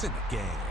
It's in the game.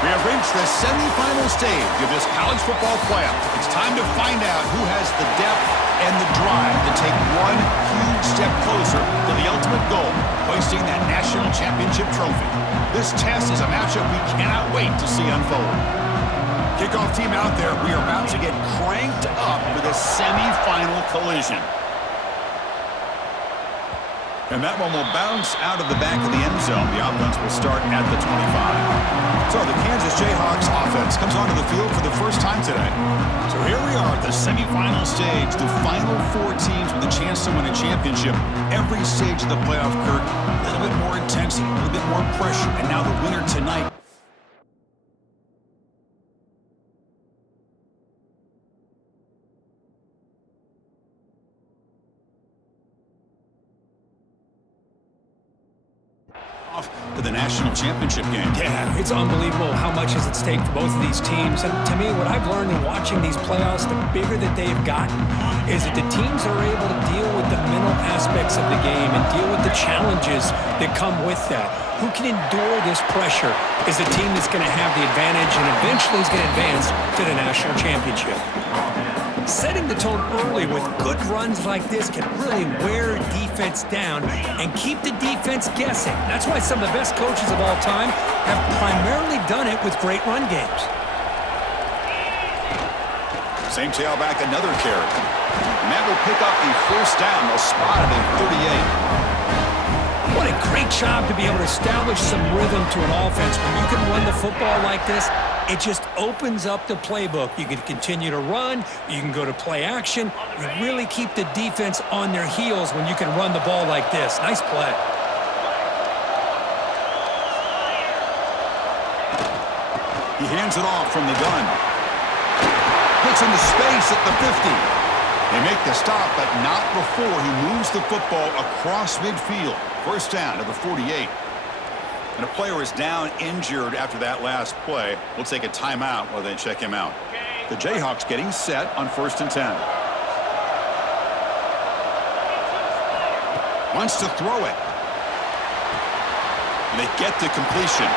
We have reached the semifinal stage of this college football playoff. It's time to find out who has the depth and the drive to take one huge step closer to the ultimate goal, hoisting that national championship trophy. This test is a matchup we cannot wait to see unfold. Kickoff team out there, we are about to get cranked up for the semifinal collision. And that one will bounce out of the back of the end zone. The offense will start at the 25. So the Kansas Jayhawks offense comes onto the field for the first time today. So here we are at the semifinal stage, the final four teams with a chance to win a championship. Every stage of the playoff, Kirk, a little bit more intensity, a little bit more pressure, and now the winner tonight. To the national championship game. Yeah, it's unbelievable how much is at stake for both of these teams. And to me, what I've learned in watching these playoffs, the bigger that they've gotten, is that the teams are able to deal with the mental aspects of the game and deal with the challenges that come with that. Who can endure this pressure is the team that's going to have the advantage and eventually is going to advance to the national championship. Setting the tone early with good runs like this can really wear defense down and keep the defense guessing. That's why some of the best coaches of all time have primarily done it with great run games. Same tailback, another carry. And that will pick up the first down. They'll spot it at 38. What a great job to be able to establish some rhythm to an offense. When you can run the football like this, it just opens up the playbook. You can continue to run. You can go to play action. You really keep the defense on their heels when you can run the ball like this. Nice play. He hands it off from the gun. Gets into space at the 50. They make the stop, but not before he moves the football across midfield. First down to the 48. And a player is down injured after that last play. We'll take a timeout while they check him out. The Jayhawks getting set on 1st and 10. Wants to throw it. And they get the completion.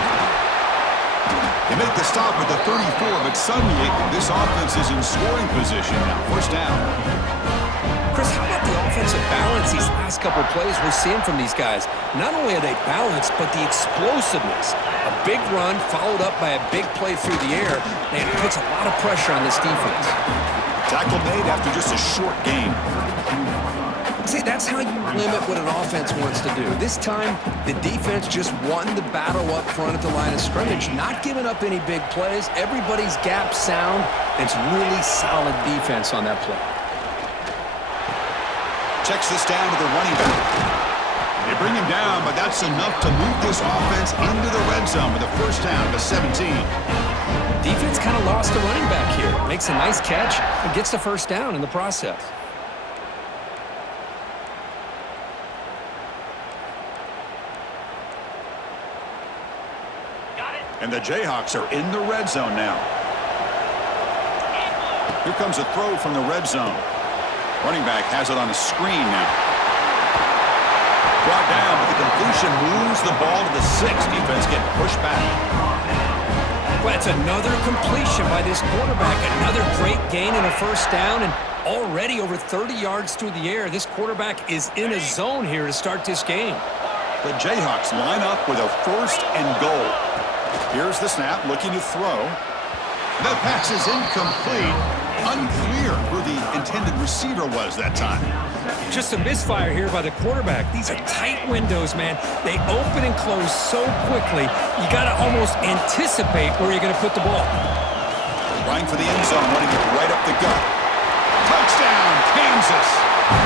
They make the stop at the 34, but suddenly this offense is in scoring position now. First down. Chris, how about the offensive balance these last couple of plays we're seeing from these guys? Not only are they balanced, but the explosiveness. A big run followed up by a big play through the air, and it puts a lot of pressure on this defense. Tackle made after just a short gain. See, that's how you limit what an offense wants to do. This time, the defense just won the battle up front at the line of scrimmage, not giving up any big plays. Everybody's gap sound. It's really solid defense on that play. Checks this down to the running back. They bring him down, but that's enough to move this offense into the red zone with a first down to 17. Defense kind of lost the running back here. Makes a nice catch and gets the first down in the process. And the Jayhawks are in the red zone now. Here comes a throw from the red zone. Running back has it on a screen now. Brought down, but the completion moves the ball to the 6. Defense getting pushed back. Well, that's another completion by this quarterback. Another great gain and a first down, and already over 30 yards through the air. This quarterback is in a zone here to start this game. The Jayhawks line up with a 1st and goal. Here's the snap, looking to throw. The pass is incomplete. Unclear who the intended receiver was that time. Just a misfire here by the quarterback. These are tight windows, man. They open and close so quickly, you got to almost anticipate where you're going to put the ball. Running for the end zone, running it right up the gut. Touchdown, Kansas,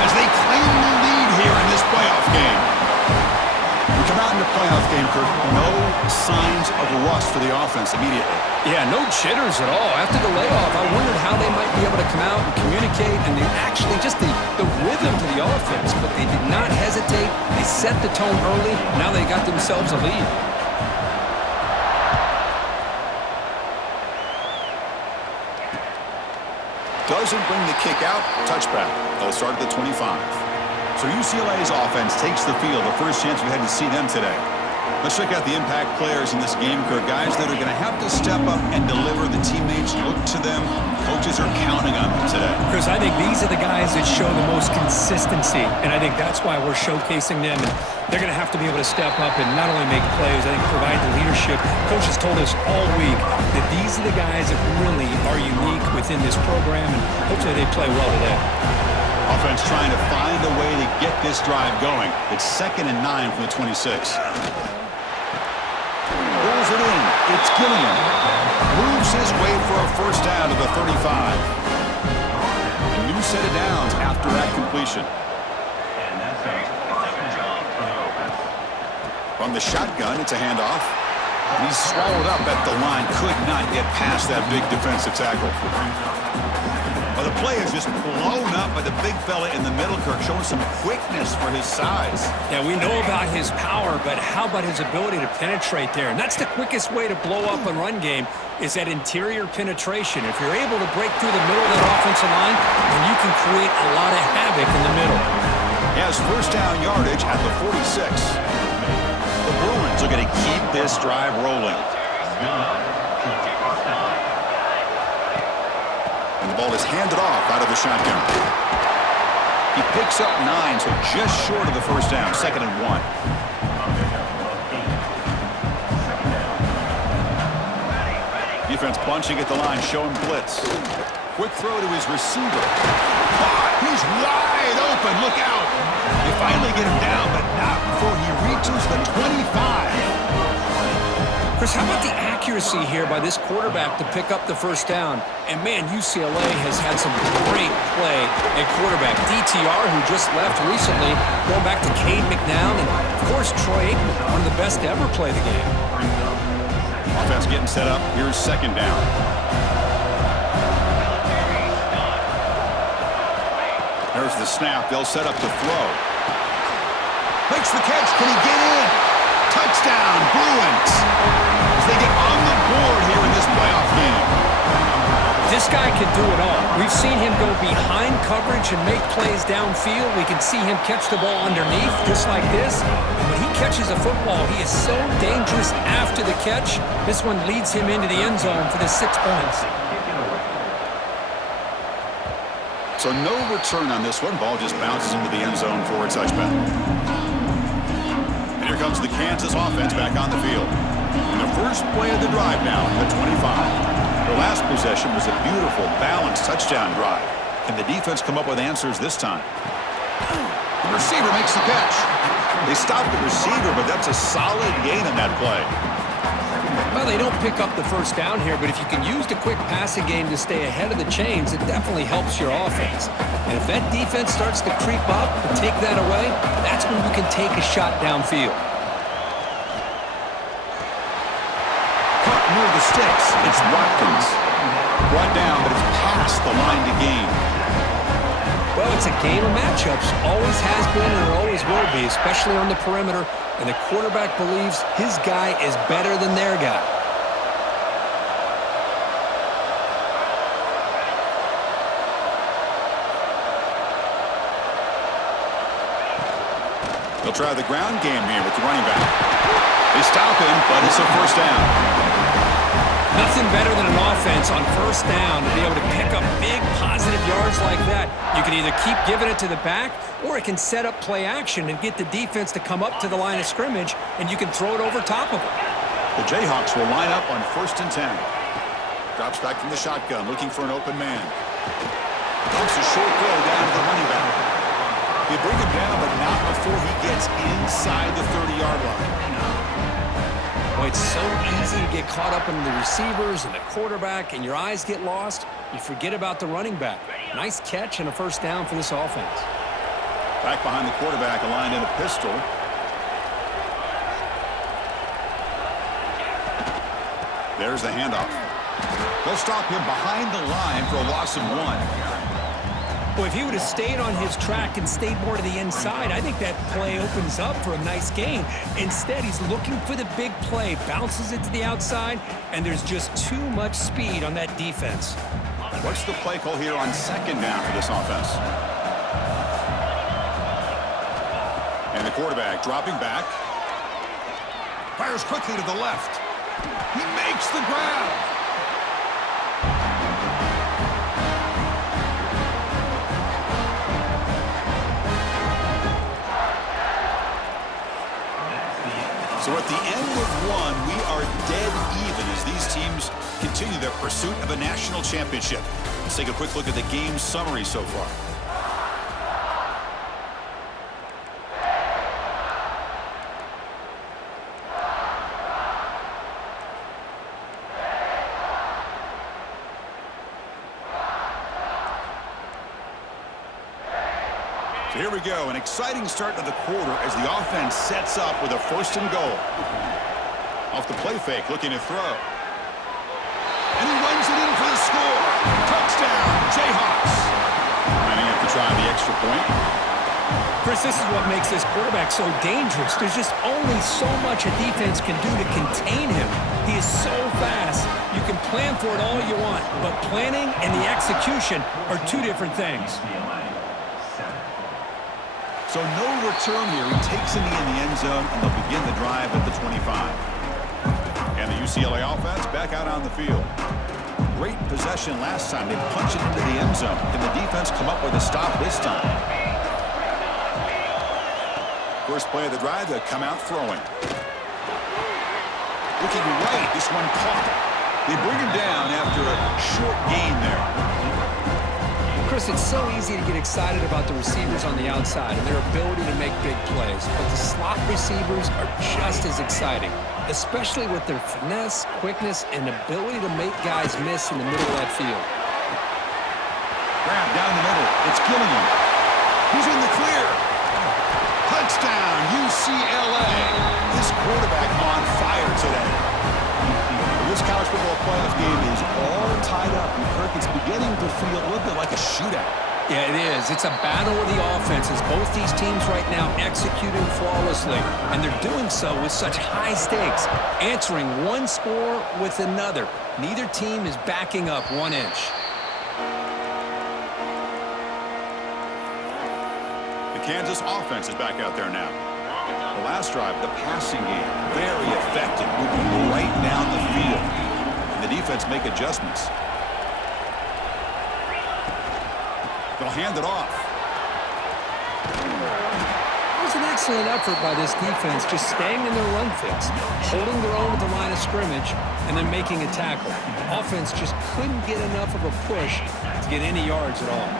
as they claim the lead here in this playoff game. We come out in the playoff game, Kirk, no signs of rust for the offense immediately. Yeah, no jitters at all. After the layoff, I wondered how they might be able to come out and communicate and actually just the rhythm to the offense. But they did not hesitate. They set the tone early. Now they got themselves a lead. Doesn't bring the kick out. Touchback. They'll start at the 25. So UCLA's offense takes the field. The first chance we had to see them today. Let's check out the impact players in this game, Kirk. Guys that are going to have to step up and deliver. The teammates look to them. Coaches are counting on them today. Chris, I think these are the guys that show the most consistency, and I think that's why we're showcasing them. And they're going to have to be able to step up and not only make plays, I think provide the leadership. Coaches told us all week that these are the guys that really are unique within this program, and hopefully they play well today. Offense trying to find a way to get this drive going. It's 2nd and 9 from the 26. Rolls it in. It's Gilliam. Moves his way for a first down to the 35. A new set of downs after that completion. From the shotgun, it's a handoff. He's swallowed up at the line. Could not get past that big defensive tackle. Well, the play is just blown up by the big fella in the middle, Kirk, showing some quickness for his size. Yeah, we know about his power, but how about his ability to penetrate there? And that's the quickest way to blow up a run game is that interior penetration. If you're able to break through the middle of that offensive line, then you can create a lot of havoc in the middle. He has first down yardage at the 46. The Bruins are going to keep this drive rolling. And the ball is handed off out of the shotgun. He picks up 9, so just short of the first down, 2nd and 1. Defense bunching at the line, showing blitz. Quick throw to his receiver. He's wide open. Look out. They finally get him down, but not before he reaches the 25. Chris, how about the accuracy here by this quarterback to pick up the first down? And, man, UCLA has had some great play at quarterback. DTR, who just left recently, going back to Cade McNown, and, of course, Troy Aikman, one of the best to ever play the game. Offense getting set up. Here's 2nd down. There's the snap. They'll set up the throw. Makes the catch. Can he get in? Touchdown, Bruins. As they get on the board here in this playoff game. This guy can do it all. We've seen him go behind coverage and make plays downfield. We can see him catch the ball underneath, just like this. And when he catches a football, he is so dangerous after the catch. This one leads him into the end zone for the 6 points. So no return on this one. Ball just bounces into the end zone for a touchback. And here comes the Kansas offense back on the field. And the first play of the drive now, the 25. Their last possession was a beautiful, balanced touchdown drive. Can the defense come up with answers this time? The receiver makes the catch. They stopped the receiver, but that's a solid gain in that play. Well, they don't pick up the first down here, but if you can use the quick passing game to stay ahead of the chains, it definitely helps your offense. And if that defense starts to creep up and take that away, that's when you can take a shot downfield. Caught near the sticks. It's Watkins. Brought down, but it's past the line to gain. Well, it's a game of matchups. Always has been and it always will be, especially on the perimeter. And the quarterback believes his guy is better than their guy. They'll try the ground game here with the running back. They stop him, but it's a first down. Nothing better than an offense on first down to be able to pick up big positive yards like that. You can either keep giving it to the back, or it can set up play action and get the defense to come up to the line of scrimmage, and you can throw it over top of them. The Jayhawks will line up on 1st and 10. Drops back from the shotgun, looking for an open man. Dumps a short throw down to the running back. They bring him down, but not before he gets inside the 30-yard line. Boy, it's so easy to get caught up in the receivers and the quarterback, and your eyes get lost. You forget about the running back. Nice catch and a first down for this offense. Back behind the quarterback, aligned in a pistol. There's the handoff. They'll stop him behind the line for a loss of 1. Well, if he would have stayed on his track and stayed more to the inside, I think that play opens up for a nice gain. Instead, he's looking for the big play, bounces it to the outside, and there's just too much speed on that defense. What's the play call here on 2nd down for this offense? And the quarterback dropping back. Fires quickly to the left. He makes the grab. So at the end of 1, we are dead even as these teams continue their pursuit of a national championship. Let's take a quick look at the game summary so far. Here we go, an exciting start to the quarter as the offense sets up with a 1st and goal. Off the play fake, looking to throw. And he runs it in for the score. Touchdown, Jayhawks. Might have to try the extra point. Chris, this is what makes this quarterback so dangerous. There's just only so much a defense can do to contain him. He is so fast. You can plan for it all you want, but planning and the execution are two different things. So no return here. He takes it in the end zone, and they'll begin the drive at the 25. And the UCLA offense back out on the field. Great possession last time. They punch it into the end zone. Can the defense come up with a stop this time? First play of the drive, they'll come out throwing. Looking right, this one caught. They bring him down after a short gain there. Chris, it's so easy to get excited about the receivers on the outside and their ability to make big plays, but the slot receivers are just as exciting, especially with their finesse, quickness, and ability to make guys miss in the middle of that field. Grab down the middle. It's Gilliam. He's in the clear. Touchdown, UCLA. This quarterback on fire today. This college football playoff game is all tied up, and Kirk, it's beginning to feel a little bit like a shootout. Yeah, it is. It's a battle of the offenses. Both these teams right now executing flawlessly, and they're doing so with such high stakes, answering one score with another. Neither team is backing up 1 inch. The Kansas offense is back out there now. The last drive, the passing game, very effective, moving right down the field. And the defense make adjustments. They'll hand it off. It was an excellent effort by this defense, just staying in their run fix, holding their own at the line of scrimmage, and then making a tackle. Offense just couldn't get enough of a push to get any yards at all.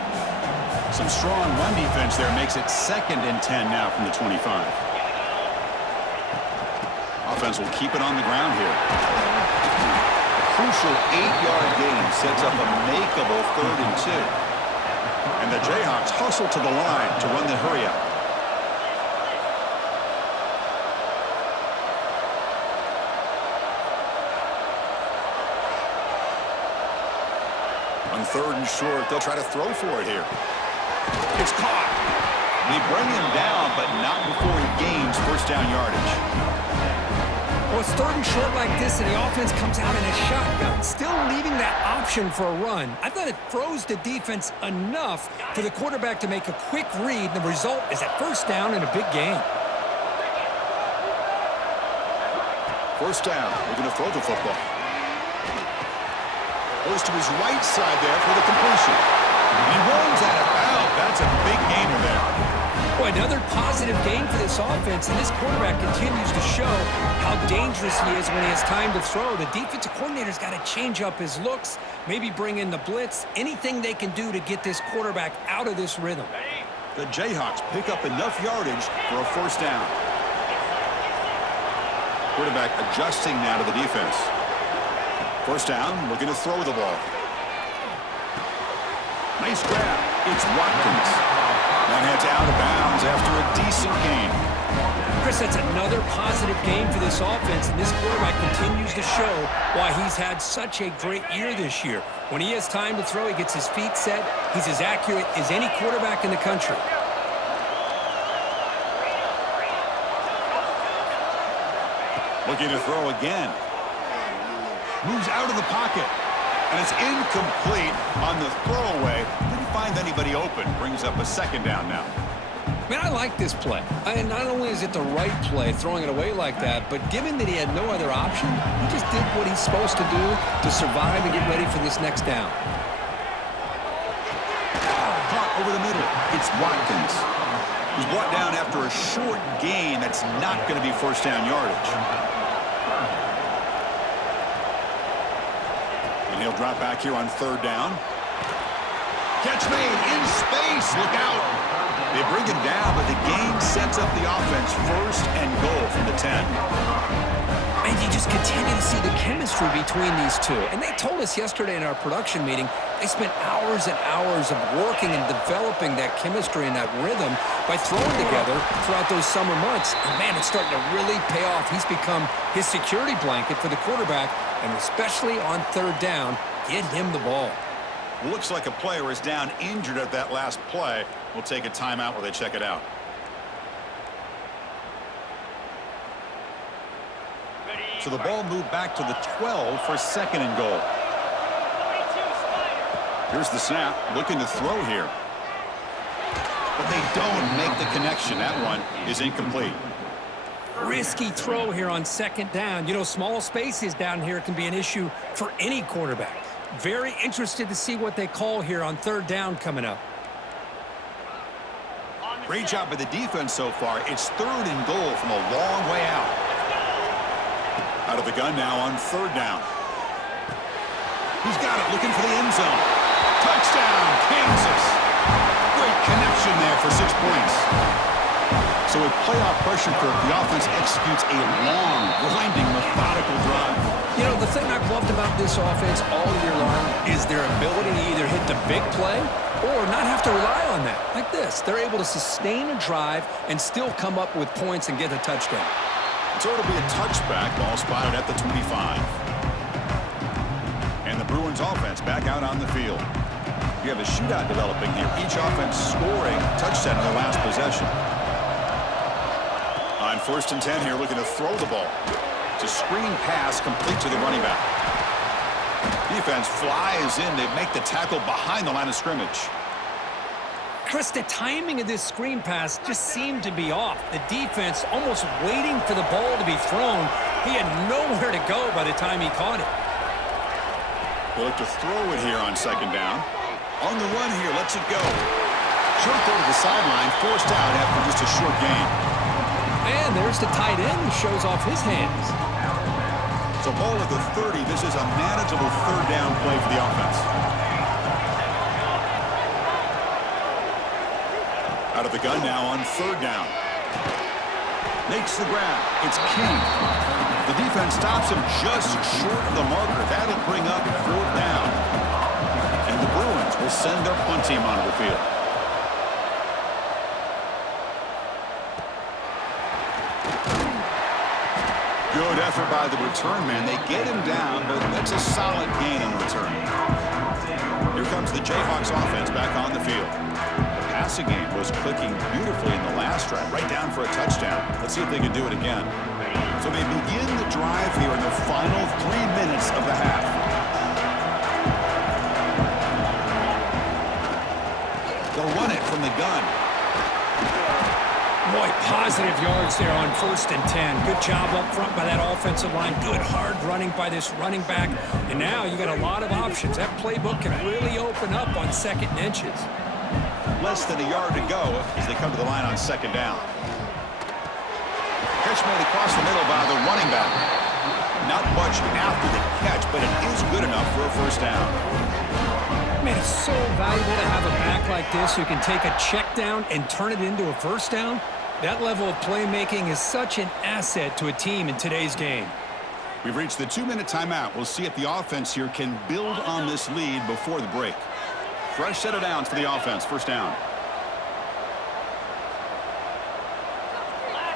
Some strong run defense there makes it 2nd and 10 now from the 25. Offense will keep it on the ground here. A crucial 8-yard gain sets up a makeable 3rd and 2. And the Jayhawks hustle to the line to run the hurry-up. On 3rd and short, they'll try to throw for it here. It's caught. They bring him down, but not before he gains first down yardage. Well, it's 3rd and short like this, and the offense comes out in a shotgun, still leaving that option for a run. I thought it froze the defense enough for the quarterback to make a quick read. The result is a first down and a big gain. First down. We're going to throw the football. Goes to his right side there for the completion. And he runs out of bounds. That's a big gainer there. Boy, another positive game for this offense, and this quarterback continues to show how dangerous he is when he has time to throw. The defensive coordinator's got to change up his looks, maybe bring in the blitz, anything they can do to get this quarterback out of this rhythm. The Jayhawks pick up enough yardage for a first down. Quarterback adjusting now to the defense. First down, looking to throw the ball. Nice grab. It's Watkins. That heads out of bounds after a decent gain. Chris, that's another positive game for this offense, and this quarterback continues to show why he's had such a great year this year. When he has time to throw, he gets his feet set. He's as accurate as any quarterback in the country. Looking to throw again. Moves out of the pocket. And it's incomplete on the throwaway. Didn't find anybody open. Brings up a second down now. Man, I like this play. And not only is it the right play, throwing it away like that, but given that he had no other option, he just did what he's supposed to do to survive and get ready for this next down. Caught over the middle. It's Watkins. He's brought down after a short gain that's not going to be first down yardage. And he'll drop back here on third down. Catch made in space. Look out. They bring him down, but the gain sets up the offense first and goal from the 10. And you just continue to see the chemistry between these two. And they told us yesterday in our production meeting, they spent hours and hours of working and developing that chemistry and that rhythm by throwing together throughout those summer months. And man, it's starting to really pay off. He's become his security blanket for the quarterback, and especially on third down, get him the ball. Looks like a player is down injured at that last play. We'll take a timeout while they check it out. So the ball moved back to the 12 for second and goal. Here's the snap, looking to throw here. But they don't make the connection. That one is incomplete. Risky throw here on second down. You know, small spaces down here can be an issue for any quarterback. Very interested to see what they call here on third down coming up. Great job by the defense so far. It's third and goal from a long way out. Out of the gun now on third down. He's got it, looking for the end zone. Touchdown, Kansas. Great connection there for 6 points. So with playoff pressure curve, the offense executes a long, grinding, methodical drive. You know, the thing I've loved about this offense all year long is their ability to either hit the big play or not have to rely on that. Like this, they're able to sustain a drive and still come up with points and get a touchdown. So it'll be a touchback, ball spotted at the 25. And the Bruins offense back out on the field. You have a shootout developing here. Each offense scoring a touchdown in their last possession. On first and 10 here, looking to throw the ball. It's a screen pass complete to the running back. Defense flies in. They make the tackle behind the line of scrimmage. Chris, the timing of this screen pass just seemed to be off. The defense almost waiting for the ball to be thrown. He had nowhere to go by the time he caught it. They look to throw it here on second down. On the run here, lets it go. Short throw to the sideline, forced out after just a short gain. And there's the tight end who shows off his hands. So ball at the 30. This is a manageable third down play for the offense. Out of the gun now on third down. Makes the grab. It's King. The defense stops him just short of the marker. That'll bring up fourth down. And the Bruins will send their punt team onto the field. Good effort by the return man. They get him down, but that's a solid gain on the return. Here comes the Jayhawks offense back on the field. The passing game was clicking beautifully in the last drive, right down for a touchdown. Let's see if they can do it again. So they begin the drive here in the final 3 minutes of the half. They'll run it from the gun. Boy, positive yards there on 1st and 10. Good job up front by that offensive line. Good hard running by this running back. And now you got a lot of options. That playbook can really open up on 2nd and inches. Less than a yard to go as they come to the line on 2nd down. Catch made across the middle by the running back. Not much after the catch, but it is good enough for a 1st down. Man, it's so valuable to have a back like this who can take a check down and turn it into a 1st down. That level of playmaking is such an asset to a team in today's game. We've reached the 2-minute timeout. We'll see if the offense here can build on this lead before the break. Fresh set of downs for the offense. 1st down.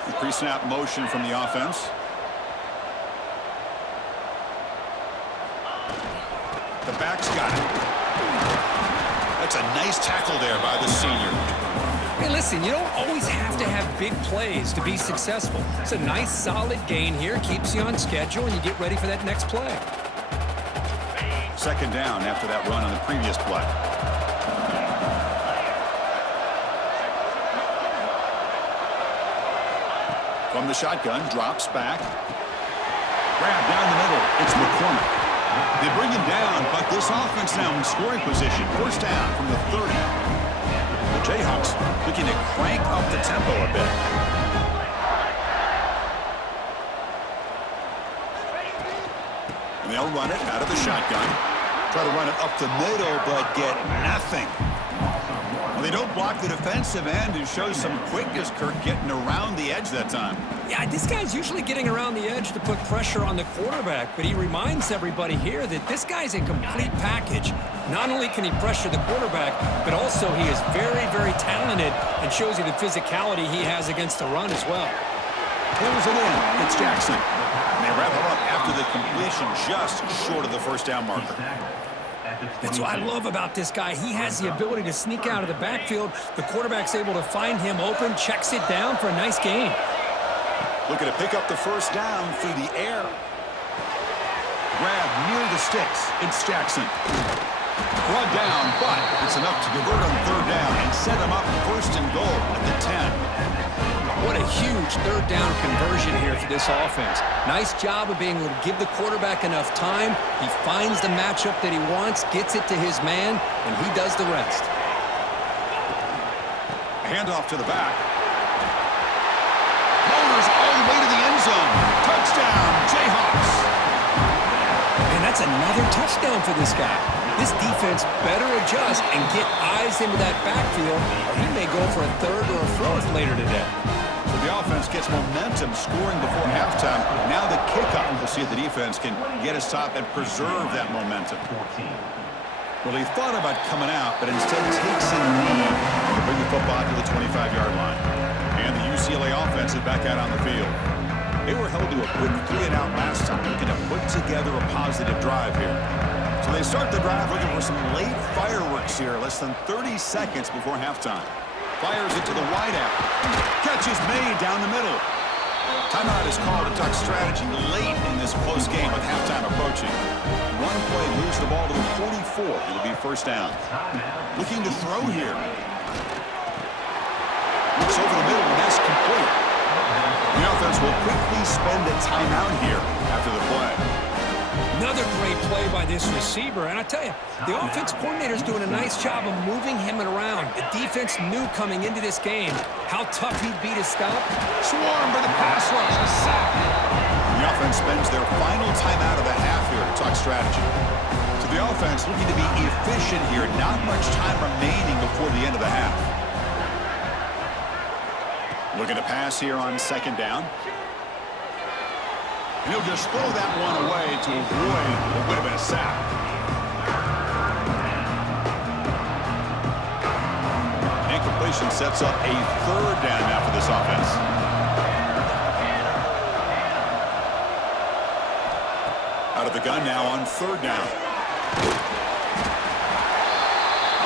The pre-snap motion from the offense. The back's got it. That's a nice tackle there by the senior. Hey, listen, you don't always have to have big plays to be successful. It's a nice, solid gain here. Keeps you on schedule, and you get ready for that next play. 2nd down after that run on the previous play. From the shotgun, drops back. Grab down the middle. It's McCormick. They bring him down, but this offense now in scoring position. 1st down from the 30. The Jayhawks looking to crank up the tempo a bit. And they'll run it out of the shotgun. Try to run it up the middle, but get nothing. Well, they don't block the defensive end and show some quickness, Kirk, getting around the edge that time. Yeah, this guy's usually getting around the edge to put pressure on the quarterback, but he reminds everybody here that this guy's a complete package. Not only can he pressure the quarterback, but also he is very, very talented and shows you the physicality he has against the run as well. Pulls it in. It's Jackson. And they wrap him up after the completion just short of the 1st down marker. That's what I love about this guy. He has the ability to sneak out of the backfield. The quarterback's able to find him open, checks it down for a nice gain. Looking to pick up the 1st down through the air. Grab near the sticks. It's Jackson. Brought down, but it's enough to convert on 3rd down and set him up 1st and goal at the 10. What a huge 3rd down conversion here for this offense. Nice job of being able to give the quarterback enough time. He finds the matchup that he wants, gets it to his man, and he does the rest. Handoff to the back. Motors all the way to the end zone. Touchdown, Jayhawks. And that's another touchdown for this guy. This defense better adjust and get eyes into that backfield, or he may go for a 3rd or a 4th later today. So the offense gets momentum scoring before halftime. Now the kickoff. We'll see if the defense can get a stop and preserve that momentum. Well, he thought about coming out, but instead takes a knee to bring the football to the 25-yard line. And the UCLA offense is back out on the field. They were held to a quick 3-and-out last time, looking to put together a positive drive here. So they start the drive looking for some late fireworks here, less than 30 seconds before halftime. Fires it to the wideout. Catch is made down the middle. Timeout is called to talk strategy late in this close game with halftime approaching. One play moves the ball to the 44. It'll be 1st down. Looking to throw here. Looks over the middle, and that's complete. The offense will quickly spend a timeout here after the play. Another great play by this receiver. And I tell you, the offense coordinator's doing a nice job of moving him around. The defense knew coming into this game how tough he'd be to stop. Swarmed by the pass rush. A sack. The offense spends their final timeout of the half here to talk strategy. So the offense looking to be efficient here. Not much time remaining before the end of the half. Looking to pass here on 2nd down. And he'll just throw that one away to avoid what would have been a sack. And completion sets up a 3rd down now for this offense. Out of the gun now on 3rd down.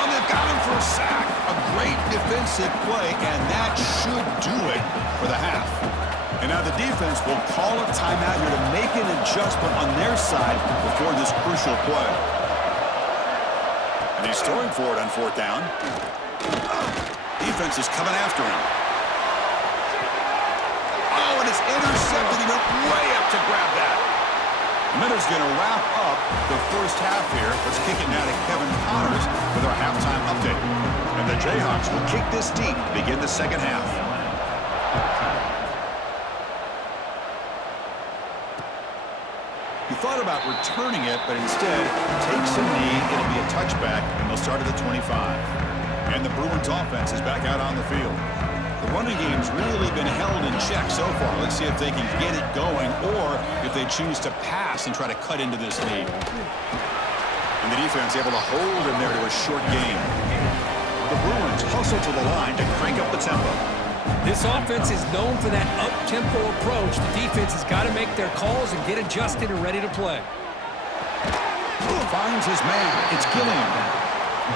Oh, they've got him for a sack. A great defensive play, and that should do it for the half. And now the defense will call a timeout here to make an adjustment on their side before this crucial play. And he's throwing for it on 4th down. Defense is coming after him. is intercepted. He went way up to grab that. The Miners going to wrap up the first half here. Let's kick it now to Kevin Connors with our halftime update. And the Jayhawks will kick this deep to begin the second half. He thought about returning it, but instead takes a knee. It'll be a touchback, and they'll start at the 25. And the Bruins offense is back out on the field. The running game's really been held in check so far. Let's see if they can get it going or if they choose to pass and try to cut into this lead. And the defense able to hold him there to a short gain. The Bruins hustle to the line to crank up the tempo. This offense is known for that up-tempo approach. The defense has got to make their calls and get adjusted and ready to play. Finds his man. It's Gilliam.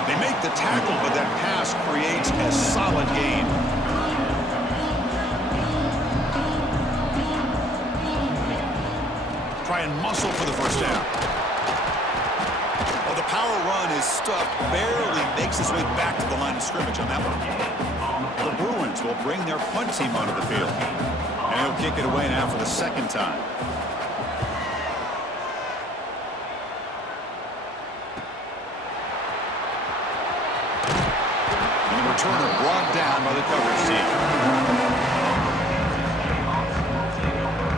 They make the tackle, but that pass creates a solid gain. Try and muscle for the first down. Oh, the power run is stuffed. Barely makes his way back to the line of scrimmage on that one. The Bruins will bring their punt team onto the field. And he'll kick it away now for the second time. And the returner brought down by the coverage team.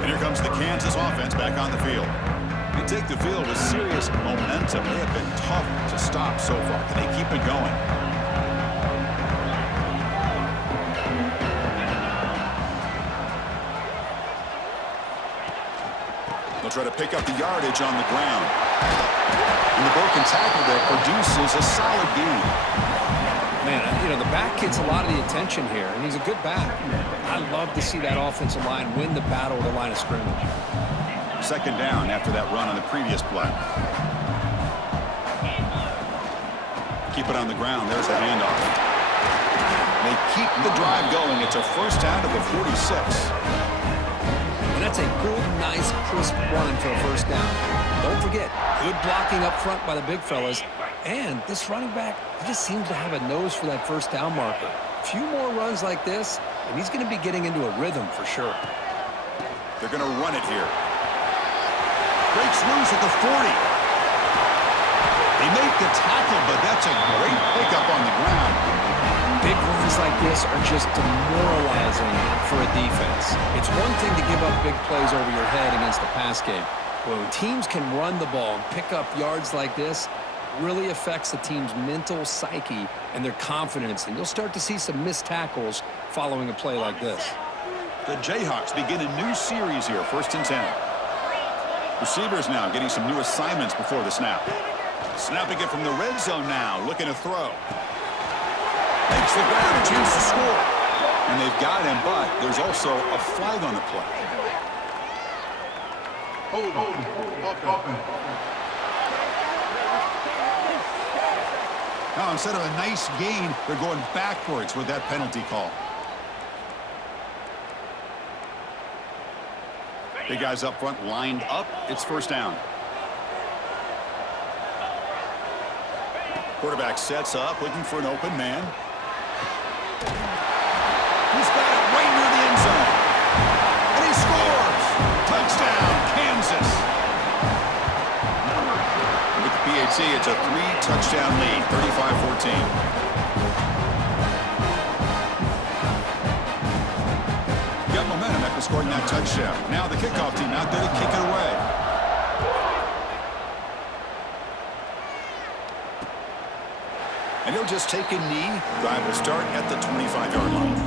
And here comes the Kansas offense back on the field. They take the field with serious momentum. They have been tough to stop so far. Can they keep it going? They'll try to pick up the yardage on the ground. And the broken tackle there produces a solid gain. Man, you know, the back gets a lot of the attention here, and he's a good back. I love to see that offensive line win the battle at the line of scrimmage. Second down after that run on the previous play. Keep it on the ground. There's the handoff. They keep the drive going. It's a first down to the 46. And that's a good, nice, crisp run for a first down. Don't forget, good blocking up front by the big fellas. And this running back, he just seems to have a nose for that first down marker. A few more runs like this, and he's going to be getting into a rhythm for sure. They're going to run it here. Breaks loose at the 40. They make the tackle, but that's a great pickup on the ground. Big runs like this are just demoralizing for a defense. It's one thing to give up big plays over your head against the pass game. But when teams can run the ball and pick up yards like this, it really affects the team's mental psyche and their confidence. And you'll start to see some missed tackles following a play like this. The Jayhawks begin a new series here, 1st and 10. Receivers now getting some new assignments before the snap. Snapping it from the red zone now, looking to throw. Makes the grab, a chance to score. And they've got him, but there's also a flag on the play. Now, instead of a nice gain, they're going backwards with that penalty call. Big guys up front lined up. It's first down. Quarterback sets up, looking for an open man. He's got it right near the end zone. And he scores! Touchdown, Kansas! With the PAT, it's a 3-touchdown lead, 35-14. Got momentum after scoring that touchdown. Now the kickoff team out there to kick it away. And he'll just take a knee. Drive will start at the 25-yard line.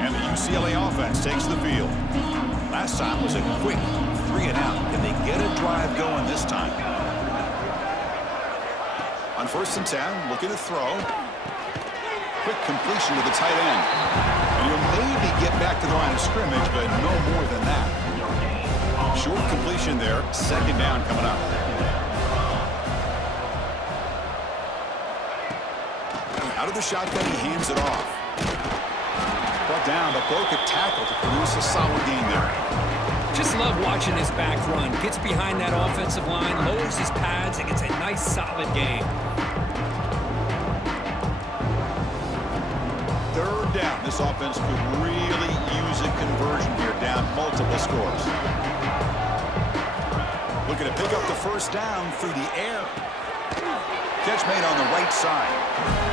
And the UCLA offense takes the field. Last time was a quick 3-and-out. Can they get a drive going this time? On 1st and 10, looking to throw. Quick completion to the tight end. And you'll maybe get back to the line of scrimmage, but no more than that. Short completion there. Second down coming up. Out of the shotgun, he hands it off. Brought down, but broke a tackle to produce a solid gain there. Just love watching this back run. Gets behind that offensive line, lowers his pads, and gets a nice, solid gain. Third down. This offense could really use a conversion here, down multiple scores. Looking to pick up the first down through the air. Catch made on the right side.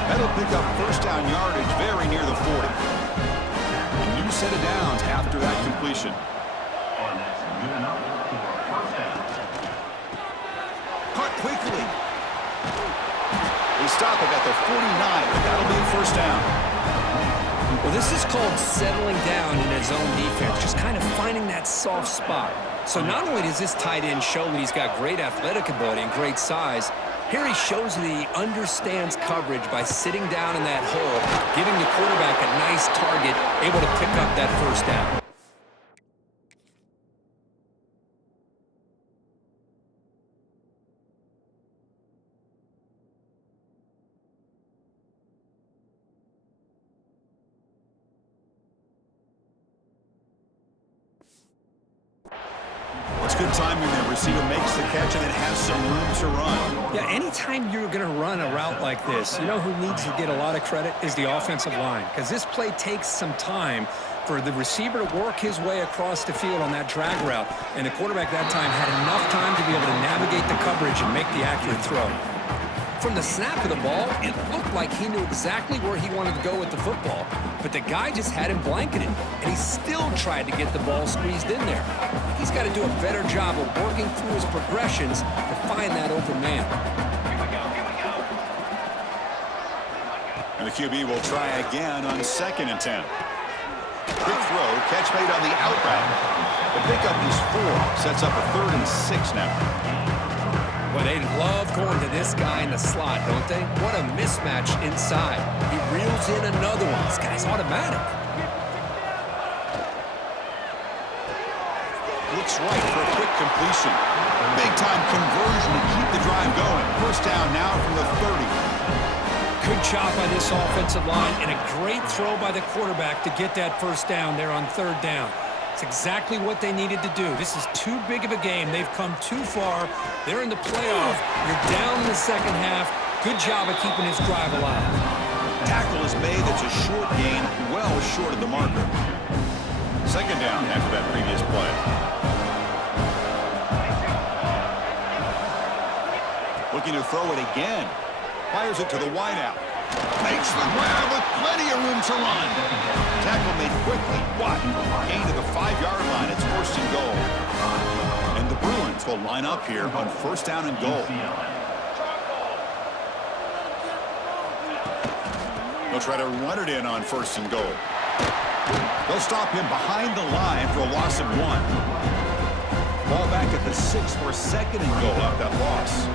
That'll pick up first down yardage very near the 40. A new set of downs after that completion. Caught quickly. They stop it at the 49, but that'll be a first down. Well, this is called settling down in his own defense, just kind of finding that soft spot. So not only does this tight end show that he's got great athletic ability and great size, here he shows that he understands coverage by sitting down in that hole, giving the quarterback a nice target, able to pick up that first down. Good timing there. Receiver makes the catch and it has some room to run. Yeah, anytime you're going to run a route like this, you know who needs to get a lot of credit is the offensive line, because this play takes some time for the receiver to work his way across the field on that drag route, and the quarterback that time had enough time to be able to navigate the coverage and make the accurate throw. From the snap of the ball, it looked like he knew exactly where he wanted to go with the football, but the guy just had him blanketed, and he still tried to get the ball squeezed in there. He's got to do a better job of working through his progressions to find that open man. And the QB will try again on 2nd and 10. Quick throw, catch made on the out route. The pickup is 4, sets up a 3rd and 6 now. Well, they love going to this guy in the slot, don't they? What a mismatch inside. He reels in another one. This guy's automatic. Looks right for a quick completion. Big-time conversion to keep the drive going. First down now from the 30. Good job by this offensive line and a great throw by the quarterback to get that first down there on 3rd down. It's exactly what they needed to do. This is too big of a game. They've come too far. They're in the playoff. You're down in the second half. Good job of keeping his drive alive. Tackle is made. It's a short gain, well short of the marker. 2nd down after that previous play. Looking to throw it again. Fires it to the wideout. Makes the grab with plenty of room to run. Tackle made quickly. What? Gain to the 5-yard line. It's 1st and goal. And the Bruins will line up here on 1st down and goal. They'll try to run it in on 1st and goal. They'll stop him behind the line for a loss of 1. Ball back at the 6 for a 2nd and goal off that loss.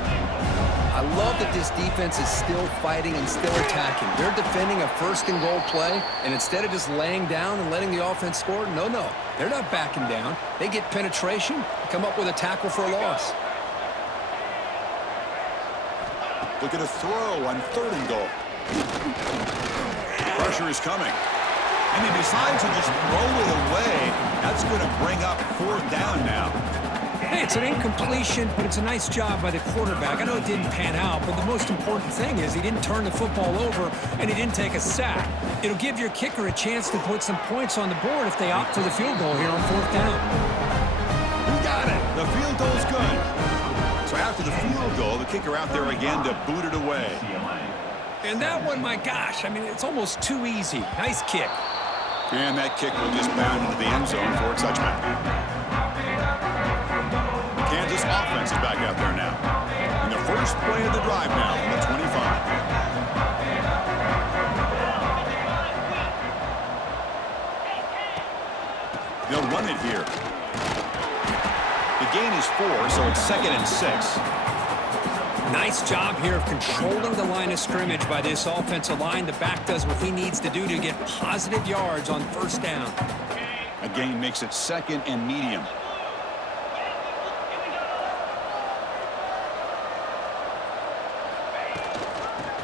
I love that this defense is still fighting and still attacking. They're defending a 1st and goal play, and instead of just laying down and letting the offense score, no, they're not backing down. They get penetration, come up with a tackle for a loss. Look at a throw on 3rd and goal. Pressure is coming. And he decides to just throw it away. That's going to bring up 4th down now. Hey, it's an incompletion, but it's a nice job by the quarterback. I know it didn't pan out, but the most important thing is he didn't turn the football over and he didn't take a sack. It'll give your kicker a chance to put some points on the board if they opt for the field goal here on 4th down. You got it. The field goal's good. So after the field goal, the kicker out there again to boot it away. And that one, my gosh, I mean, it's almost too easy. Nice kick. And that kick will just bound into the end zone for a touchback. Kansas offense is back out there now. And the first play of the drive now from the 25. They'll run it here. The gain is 4, so it's 2nd and 6. Nice job here of controlling the line of scrimmage by this offensive line. The back does what he needs to do to get positive yards on 1st down. A gain makes it 2nd and medium.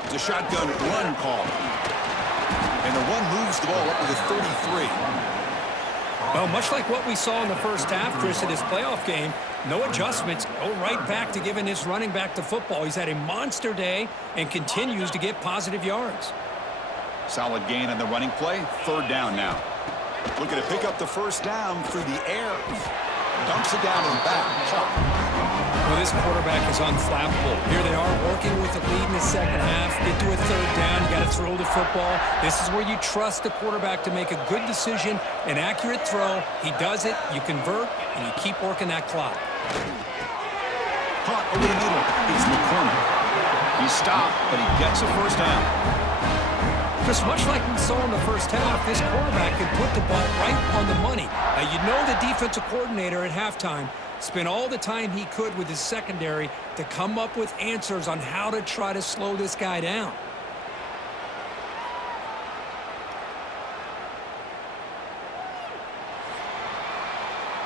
It's a shotgun run call. And the one moves the ball up to the 33. Well, much like what we saw in the first half, Chris, in this playoff game, no adjustments, go right back to giving his running back the football. He's had a monster day and continues to get positive yards. Solid gain on the running play. 3rd down now. Looking to pick up the first down through the air. Dumps it down and back. Well, this quarterback is unflappable. Here they are working with the lead in the second half. Get to a third down. You got to throw the football. This is where you trust the quarterback to make a good decision, an accurate throw. He does it. You convert, and you keep working that clock. Caught over the middle. It's McCormick. He's stopped, but he gets a first down. Just much like we saw in the first half, this quarterback can put the ball right on the money. Now, you know the defensive coordinator at halftime spent all the time he could with his secondary to come up with answers on how to try to slow this guy down.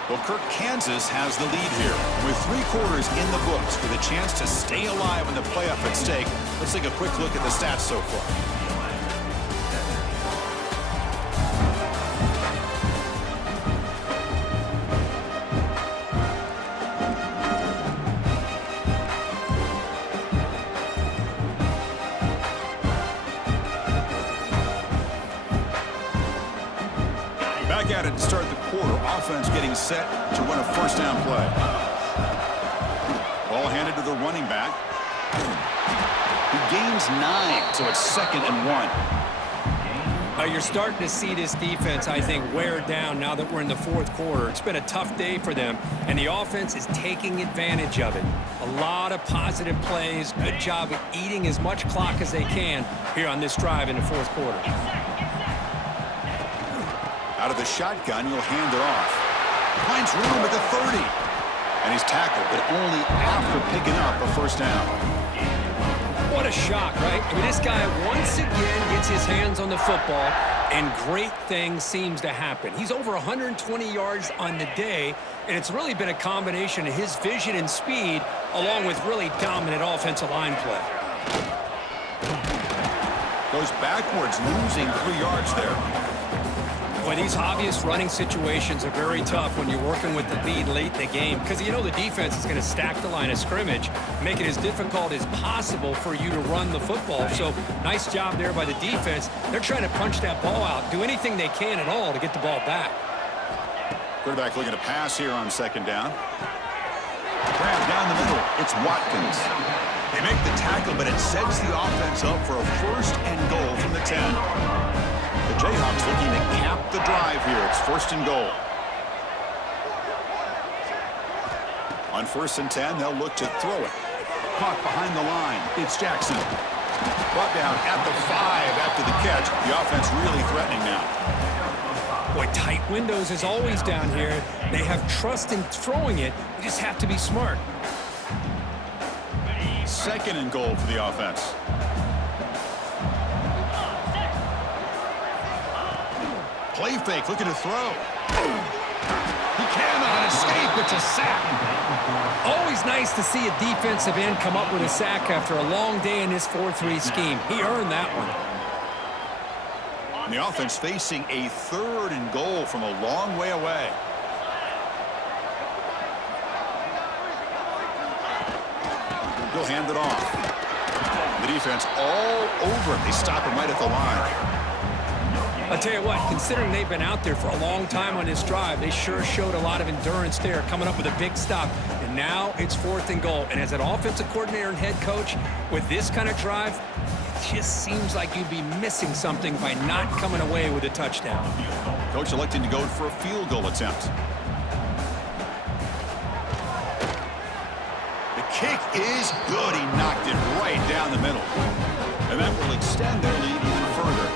Well, Kirk, Kansas has the lead here. With 3 quarters in the books with a chance to stay alive in the playoff at stake, let's take a quick look at the stats so far. Back at it to start the quarter. Offense getting set to run a first down play. Ball handed to the running back. He gains 9, so it's 2nd and 1. You're starting to see this defense, I think, wear down now that we're in the fourth quarter. It's been a tough day for them, and the offense is taking advantage of it. A lot of positive plays. Good job of eating as much clock as they can here on this drive in the fourth quarter. Out of the shotgun, he'll hand it off. Finds room at the 30. And he's tackled, but only after picking up a first down. What a shock, right? I mean, this guy once again gets his hands on the football, and great things seems to happen. He's over 120 yards on the day, and it's really been a combination of his vision and speed, along with really dominant offensive line play. Goes backwards, losing 3 yards there. Boy, these obvious running situations are very tough when you're working with the lead late in the game because you know the defense is going to stack the line of scrimmage, make it as difficult as possible for you to run the football. So nice job there by the defense. They're trying to punch that ball out, do anything they can at all to get the ball back. Quarterback looking to pass here on 2nd down. Grab down the middle. It's Watkins. They make the tackle, but it sets the offense up for a 1st and goal from the 10. The Jayhawks looking to cap the drive here. It's 1st and goal. On 1st and 10, they'll look to throw it. Caught behind the line. It's Jackson. Brought down at the 5 after the catch. The offense really threatening now. Boy, tight windows is always down here. They have trust in throwing it. You just have to be smart. 2nd and goal for the offense. Play fake, looking to throw. He cannot escape. It's a sack. Always nice to see a defensive end come up with a sack after a long day in this 4-3 scheme. He earned that one. And the offense facing a 3rd and goal from a long way away. He'll hand it off. The defense all over it. They stop him right at the line. I'll tell you what, considering they've been out there for a long time on this drive, they sure showed a lot of endurance there, coming up with a big stop. And now it's 4th and goal. And as an offensive coordinator and head coach, with this kind of drive, it just seems like you'd be missing something by not coming away with a touchdown. Coach electing to go for a field goal attempt. The kick is good. He knocked it right down the middle. And that will extend their lead even further.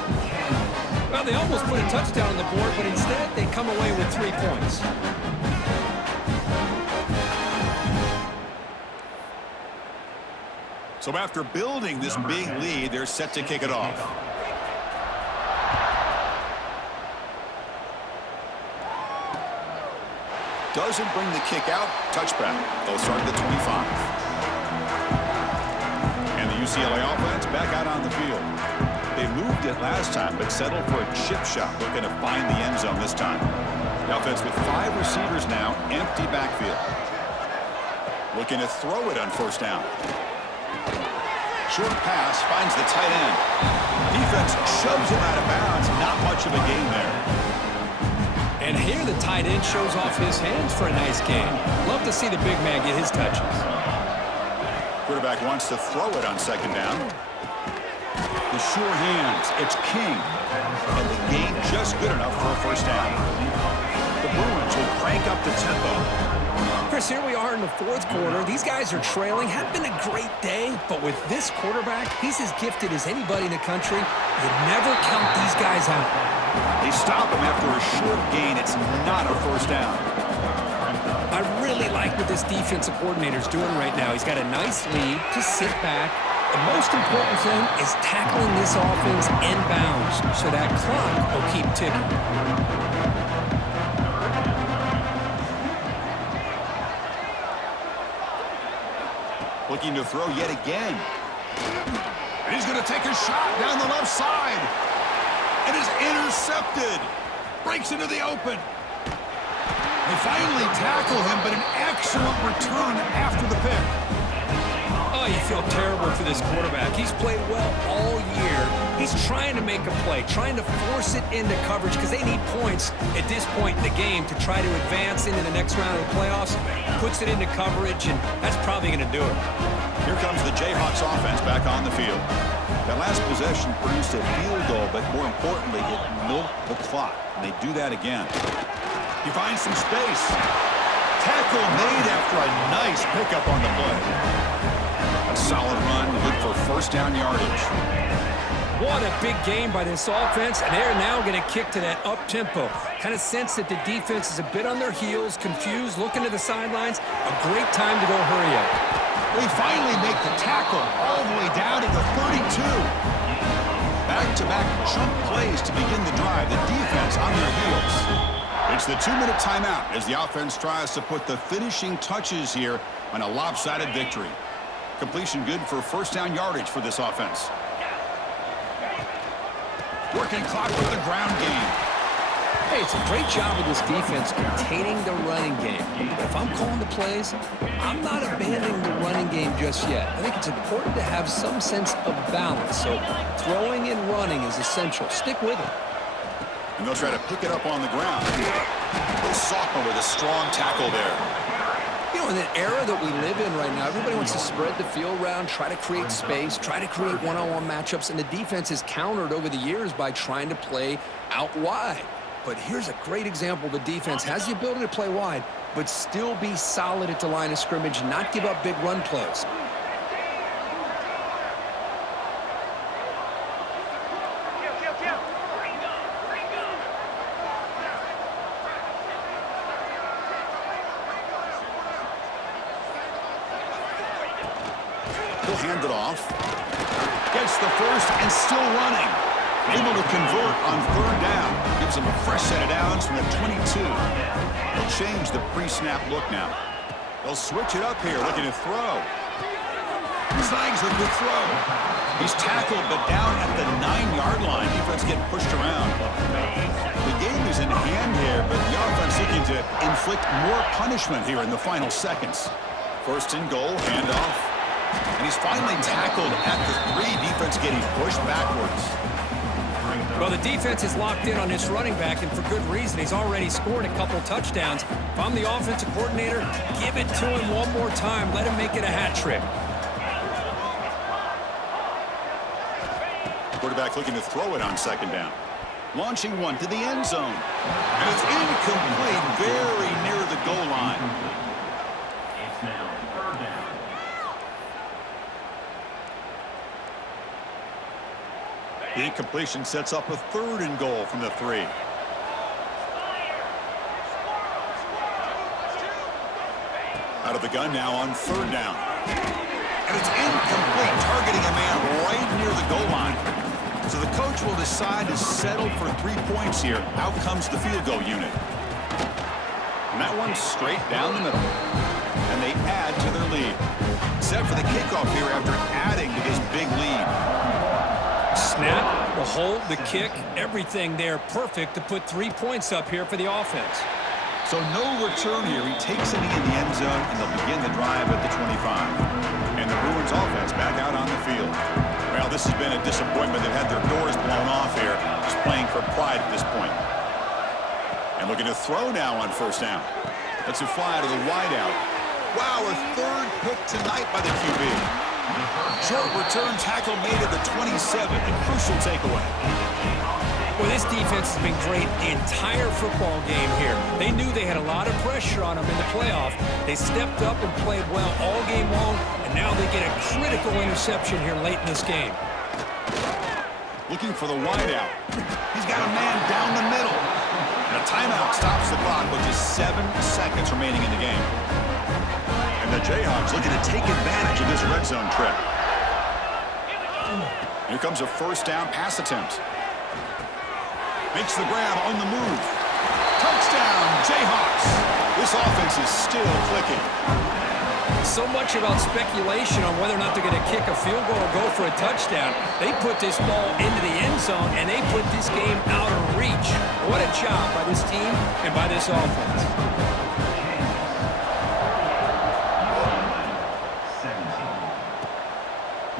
Well, they almost put a touchdown on the board, but instead they come away with 3 points. So after building this big lead, they're set to kick it off. Doesn't bring the kick out. Touchback. They'll start at the 25. And the UCLA offense back out on the field. They moved it last time, but settled for a chip shot, looking to find the end zone this time. The offense with 5 receivers now, empty backfield. Looking to throw it on 1st down. Short pass finds the tight end. Defense shoves him out of bounds. Not much of a gain there. And here the tight end shows off his hands for a nice game. Love to see the big man get his touches. Quarterback wants to throw it on second down. The sure hands, it's King. And the gain just good enough for a first down. The Bruins will crank up the tempo. Chris, here we are in the fourth quarter. These guys are trailing. Had been a great day, but with this quarterback, he's as gifted as anybody in the country. You never count these guys out. They stop him after a short gain. It's not a first down. I really like what this defensive coordinator's doing right now. He's got a nice lead to sit back. The most important thing is tackling this offense inbounds so that clock will keep ticking. Looking to throw yet again. And he's going to take a shot down the left side. It is intercepted. Breaks into the open. They finally tackle him, but an excellent return after the pick. Oh, you feel terrible for this quarterback. He's played well all year. He's trying to make a play, trying to force it into coverage because they need points at this point in the game to try to advance into the next round of the playoffs. Puts it into coverage, and that's probably going to do it. Here comes the Jayhawks offense back on the field. That last possession produced a field goal, but more importantly, it milked the clock. And they do that again. He finds some space. Tackle made after a nice pickup on the play. A solid run, good for first down yardage. What a big game by this offense, and they're now going to kick to that up-tempo. Kind of sense that the defense is a bit on their heels, confused, looking to the sidelines. A great time to go hurry up. They finally make the tackle all the way down to the 32. Back-to-back chunk plays to begin the drive. The defense on their heels. It's the 2-minute timeout as the offense tries to put the finishing touches here on a lopsided victory. Completion good for first down yardage for this offense. Working clock with the ground game. Hey, it's a great job of this defense containing the running game. But if I'm calling the plays, I'm not abandoning the running game just yet. I think it's important to have some sense of balance. So throwing and running is essential. Stick with it. And they'll try to pick it up on the ground. Sophomore with a strong tackle there. You know, in the era that we live in right now, everybody wants to spread the field around, try to create space, try to create one-on-one matchups, and the defense is countered over the years by trying to play out wide. But here's a great example. The defense has the ability to play wide, but still be solid at the line of scrimmage, not give up big run plays. He'll hand it off. Gets the first and still running. Able to convert on third down. Gives him a fresh set of downs from the 22. They'll change the pre-snap look now. They'll switch it up here, looking to throw. Snags the good throw. He's tackled, but down at the 9-yard line. Defense getting pushed around. The game is in hand here, but the offense looking to inflict more punishment here in the final seconds. First and goal, handoff. And he's finally tackled at the 3. Defense getting pushed backwards. Well, the defense is locked in on this running back, and for good reason. He's already scored a couple touchdowns. If I'm the offensive coordinator, give it to him one more time. Let him make it a hat trick. Quarterback looking to throw it on second down. Launching one to the end zone. And it's incomplete, very near the goal line. It's now third down. The incompletion sets up a third and goal from the 3. Out of the gun now on third down. And it's incomplete, targeting a man right near the goal line. So the coach will decide to settle for 3 points here. Out comes the field goal unit. And that one's straight down the middle. And they add to their lead. Set for the kickoff here after adding to this big lead. Snap, the hold, the kick, everything there perfect to put 3 points up here for the offense. So no return here. He takes it in the end zone, and they'll begin the drive at the 25. And the Bruins offense back out on the field. Well, this has been a disappointment. They've had their doors blown off here, just playing for pride at this point. And looking to throw now on first down. Let's it fly to the wideout. Wow, a third pick tonight by the QB. Short return tackle made at the 27. A crucial takeaway. Well, this defense has been great the entire football game here. They knew they had a lot of pressure on them in the playoff. They stepped up and played well all game long, and now they get a critical interception here late in this game. Looking for the wideout. He's got a man down the middle. And a timeout stops the clock with just 7 seconds remaining in the game. And the Jayhawks looking to take advantage of this red zone trip. Here comes a first down pass attempt. Makes the grab on the move. Touchdown, Jayhawks. This offense is still clicking. So much about speculation on whether or not they're going to kick a field goal or go for a touchdown. They put this ball into the end zone, and they put this game out of reach. What a job by this team and by this offense.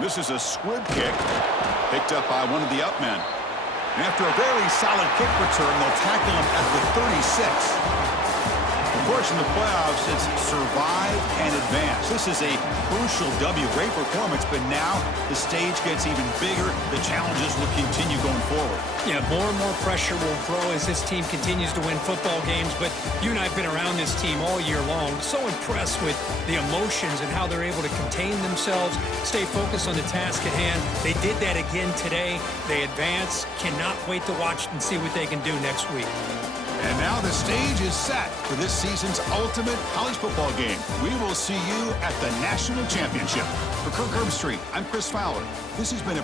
This is a squib kick picked up by one of the up men. And after a very solid kick return, they'll tackle him at the 36. Of course, in the playoffs, it's survive and advance. This is a crucial W. Great performance, but now the stage gets even bigger. The challenges will continue going forward. Yeah, more and more pressure will grow as this team continues to win football games, but you and I have been around this team all year long. So impressed with the emotions and how they're able to contain themselves, stay focused on the task at hand. They did that again today. They advance. Cannot wait to watch and see what they can do next week. And now the stage is set for this season's ultimate college football game. We will see you at the National Championship. For Kirk Herbstreit, I'm Chris Fowler. This has been a